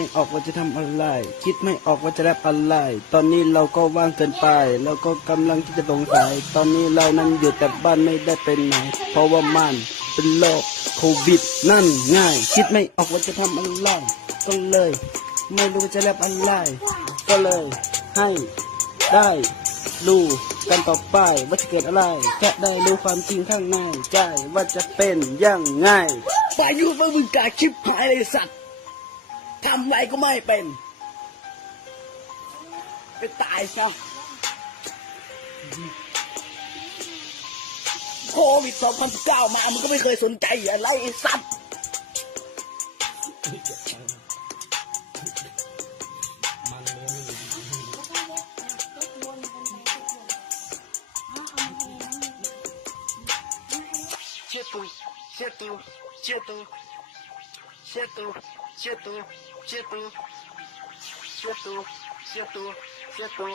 ไม่ออกว่าจะทำอะไรคิดไม่ออกว่าจะแรปอะไรตอนนี้เราก็ว่างเกินไปเราก็กำลังที่จะสงสัยตอนนี้เรานั้นอยู่แต่บ้านไม่ได้ไปไหนเพราะว่ามันเป็นโรคโควิดนั่นง่ายคิดไม่ออกว่าจะทำอะไรก็เลยไม่รู้จะแรปอะไรก็เลยให้ได้รู้กันต่อไปว่าจะเกิดอะไรแค่ได้รู้ความจริงข้างในใจว่าจะเป็นยังไงไปอยู่ว่ามึงกาชิบหายเลยสัตว์ทำอะไรก็ไม่เป็นไปตายซะโควิด2019มามึงก็ไม่เคยสนใจอะไรไอ้สัตว์เชื่อตูเชื่อตูเชื่อตูเชื่อตูเชื่อตูเชื่อตูเชื่อตูเชื่อตูเชื่อตู